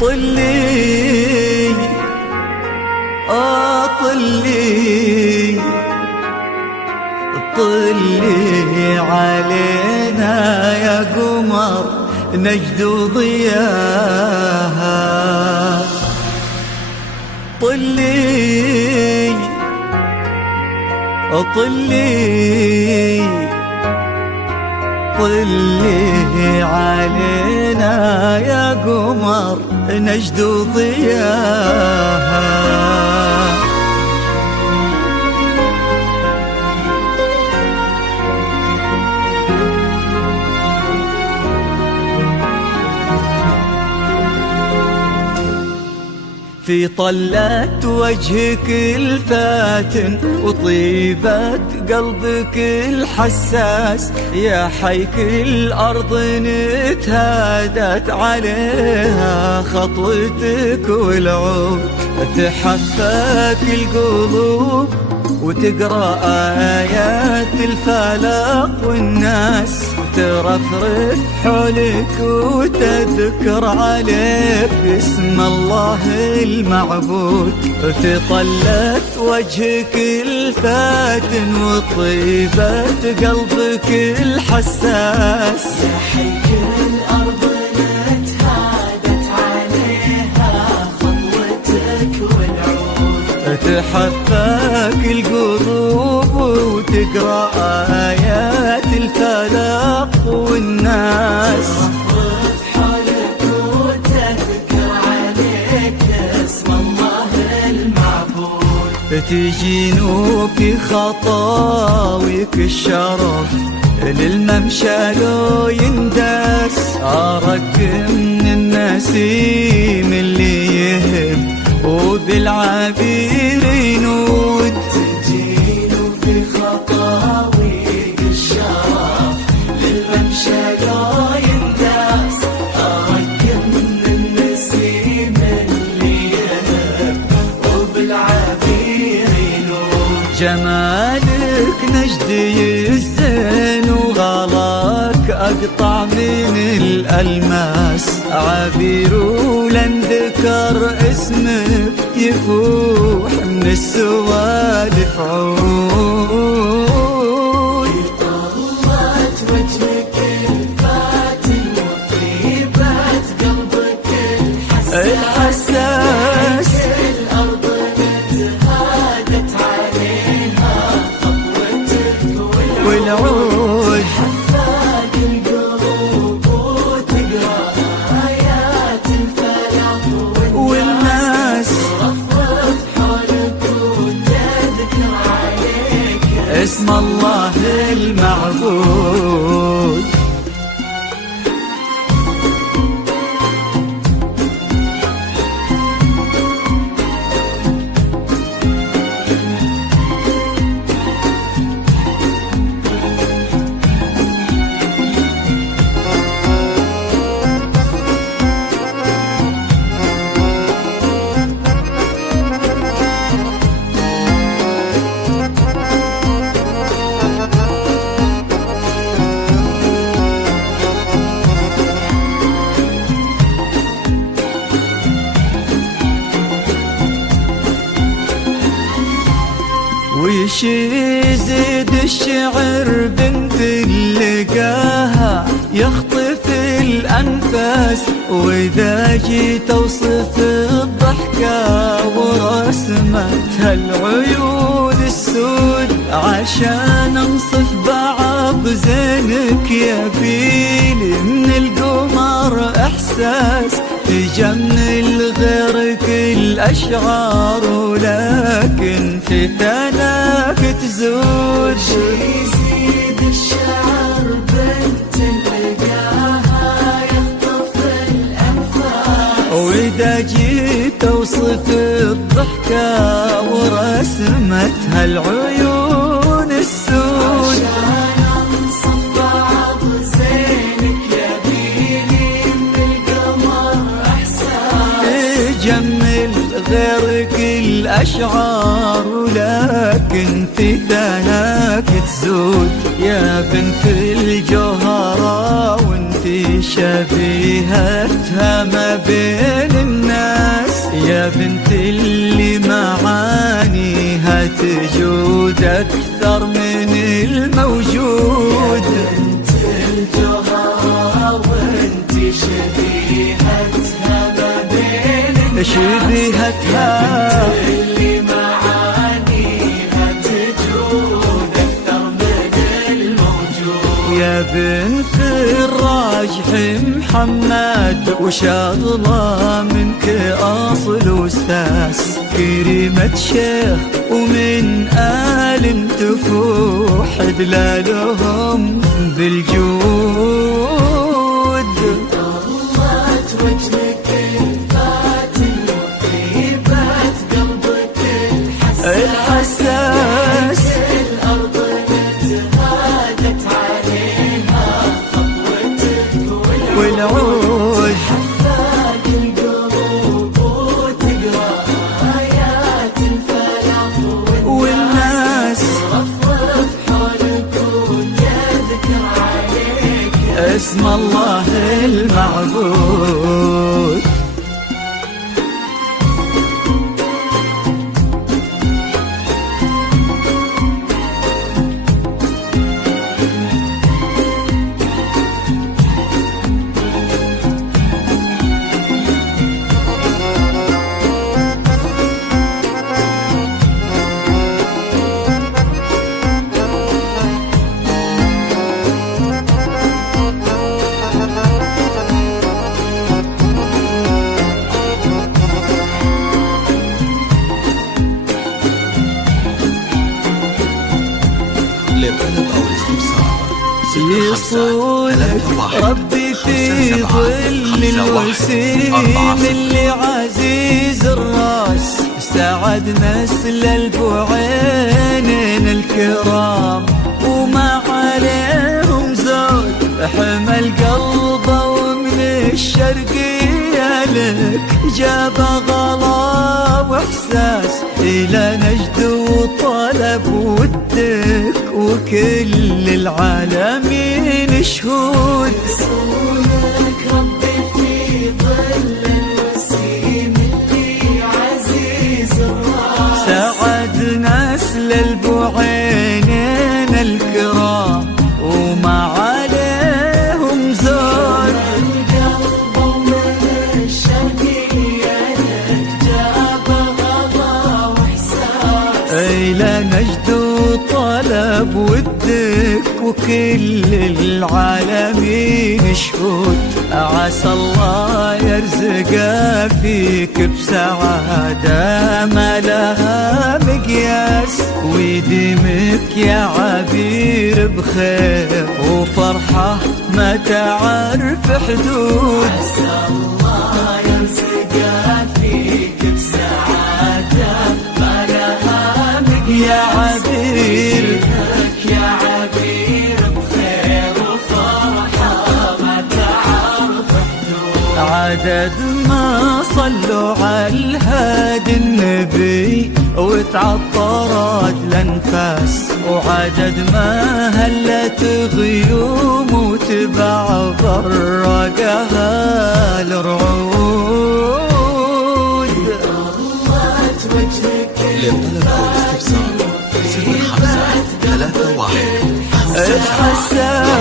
طلي طلي طلي علينا يا قمر نجد ضياها. طلي طلي طلي علينا يا قمر نجد ضياها. في طلة وجهك الفاتن وطيبة قلبك الحساس، يا حيك الأرض نتهادت عليها خطوتك والعود، تحفك القلوب وتقرأ آيات الفلق والناس ترفرف حولك وتذكر عليك اسم الله المعبود. في طلة وجهك الفاتن وطيبة قلبك الحساس، يا حيك الأرض نتهادت عليها خطوتك والعود، تحفك القلوب وتقرأ آيات الفلق والناس، ترفرف حولك وتذكر عليك اسم الله المعبود. تجينوا في خطاويك الشرف للممشى لو يندس، أراك من النسيم اللي يهب وبالعبير ينود. تجينوا في خطاويك الشرف للممشى لو يندس، أراك من النسيم اللي يهب وبالعبير ينود. جمالك نجدي الزين وغلاك أقطع من الألماس، عبير ولن ذكر اسمك يفوح من السوالف عود. طلت وجهك الفاتن وطيبة قلبك الحساس، الأرض نتهادت عليها خطوتك والعود، حفاك القلوب وتقرأ آيات الفلق والناس ترفرف حولك وتذكر عليك اسم الله المعبود. وش يزيد الشعر بنت لقاها يخطف الأنفاس، وإذا جيت أوصف الضحكة ورسمتها العيون السود، عشان أنصف بعض زينك يبيلي من القمر إحساس تجمل غيرك الأشعار، ولكن في ثناك تزود. يزيد الشعر بنت لقاها يخطف الأنفاس، وإذا جيت أوصف الضحكة ورسمتها العيون السود، عشان أنصف بعض زينك يبيلي من القمر إحساس تجمل غيرك الأشعار، ولكن في ثناك تزود. يا بنت الجوهرة وانتي شبيهتها ما بين الناس، يا بنت اللي معانيها تجود أكثر من الموجود. بنت الجوهرة وانتي شبيهتها ما بين شبيهتها اللي معانيها تجود أكثر من الموجود. يا بنت الراجح محمد وشاغلة منك أصل وساس، كريمة شيخ ومن آل تفوح دلالهم بالجود. طلت وجهك الفاتن وطيبت قلبك الحساس، الأرض نتهادت عليها خطوتك والعود حفاك القلوب وتقرأ آيات الفلاح والناس رفرف حولك وتذكر عليك اسم الله المعبود. للطلب أو الاستفسار يصونك ربي في ظل الوسيم اللي عزيز الراس، سعد نسل البعينين الكرام وما عليهم زود، حمل قلبه ومن الشرقية لك جاب غلا واحساس، الى نجد وطلب ودك وكل العالمين شهود. يصونك ربي في ظل الوسيم اللي عزيز الراس، سعد نسل البعينين الكرام وما عليهم زود، القلب ومن الشرقية لك جاب غلا واحساس، إلى نجد طلب ودك وكل العالمين شهود. عسى الله يرزق فيك بسعادة ما لها مقياس، ويديمك يا عبير بخير وفرحة ما تعرف حدود. عسى الله يرزق فيك بسعادة ما لها مقياس، يا عبير يا عبير بخير وفرحة ما تعرف حدود. عدد ما صلوا على الهادي النبي وتعطرت الانفاس، وعدد ما هلت غيوم وتبع برقها الرعود. طلت وجهك للطلب أو الاستفسار 05 تحسن